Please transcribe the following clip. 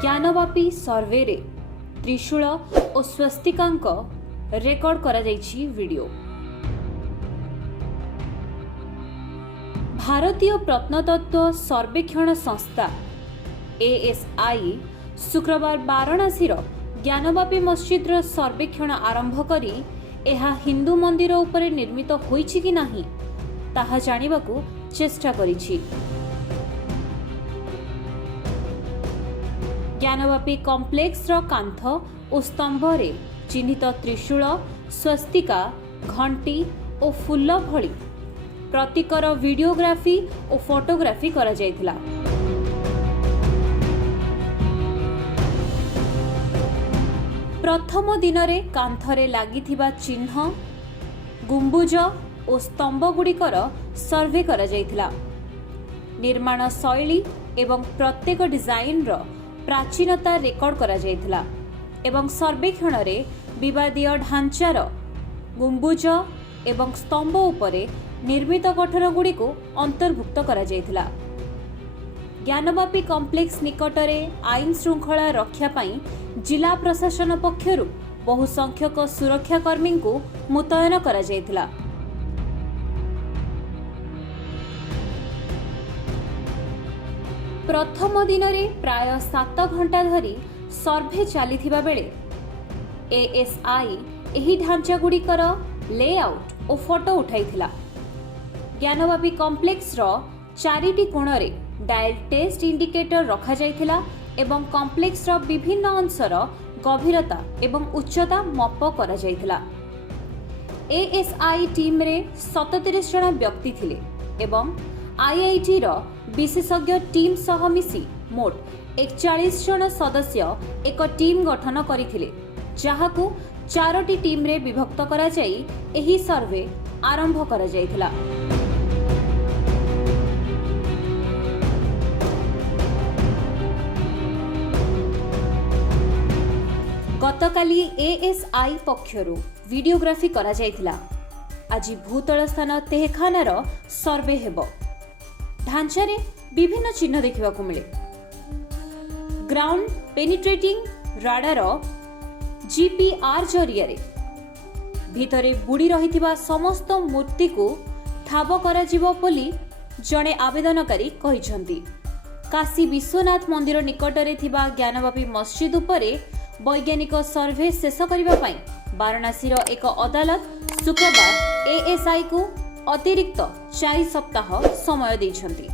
ज्ञानवापी सर्वे रे त्रिशूल और स्वस्तिकांक रेकर्ड करा जाइछि वीडियो। भारतीय प्रत्नतत्व सर्वेक्षण संस्था ASI शुक्रवार वाराणसी ज्ञानवापी मस्जिद सर्वेक्षण आरंभ करी एहा हिंदू मंदिर उपरे निर्मित होईछि कि नाही ताहा जानिबाकू चेष्टा करिछि। ज्ञानवापी कॉम्प्लेक्स रो कांथ और स्तंभ रे चिन्हित त्रिशूल, स्वस्तिका, घंटी और फूल भली प्रतीकर वीडियोग्राफी और फोटोग्राफी करा जायतिला। प्रथम दिन में कांथरे लागिथिबा चिन्ह, गुंबुज और स्तंभ गुड़िकर सर्वे करा जायतिला। निर्माण शैली एवं प्रत्येक डिजाइन रो प्राचीनता रेकर्ड करा जायतिला एवं सर्वेक्षण रे विवादीय ढांचार गुंबुज एवं स्तंभ उपरे निर्मित गठन गुड़ी को अंतर्भुक्त करा जायतिला। ज्ञानवापी कॉम्प्लेक्स निकटरे आईन श्रृंखला रक्षा पाई जिला प्रशासन पक्षरु बहु संख्यक सुरक्षाकर्मी को मुतयन करा जायतिला। प्रथम दिन में प्राय 7 घंटा धरी सर्वे चलीथिबा बेले ASI एही ढांचा गुड़िकर लेआउट और फोटो उठाइथिला। ज्ञानवापी कॉम्प्लेक्स रो 4टी कोण रे डायल टेस्ट इंडिकेटर रखा जायतिला एवं कॉम्प्लेक्स रो विभिन्न अंशर गभीरता एवं उच्चता मप करा जायतिला। ASI टीम रे 37 जन व्यक्ति थिले एवं IIT रो विशेषज्ञ टीम सह मिसी मोट 41 जन सदस्य एक टीम गठन करिथिले, जहाकू 4टी टीम रे विभक्त करा जाई एही सर्वे आरंभ करा जायतिला। गतकाली ASI पक्षरु वीडियोग्राफी करा जायतिला। आज भूतल स्थान तेहखानार सर्वे हेबो। ढांचारे विभिन्न चिन्ह देखिबाकू मिले। ग्राउंड पेनिट्रेटिंग राडार GPR जरिया भितरे बुड़ी रहिथिबा समस्त मूर्ति को ठाब करा जिवो बोली जणे आवेदनकारी कहिसंती। काशी विश्वनाथ मंदिर निकटरे थिबा ज्ञानवापी मस्जिद उपरे वैज्ञानिक सर्वे शेष करिबा पई वाराणसी एक अदालत शुक्रवार ASI को अतिरिक्त 4 सप्ताह समय दैछंती।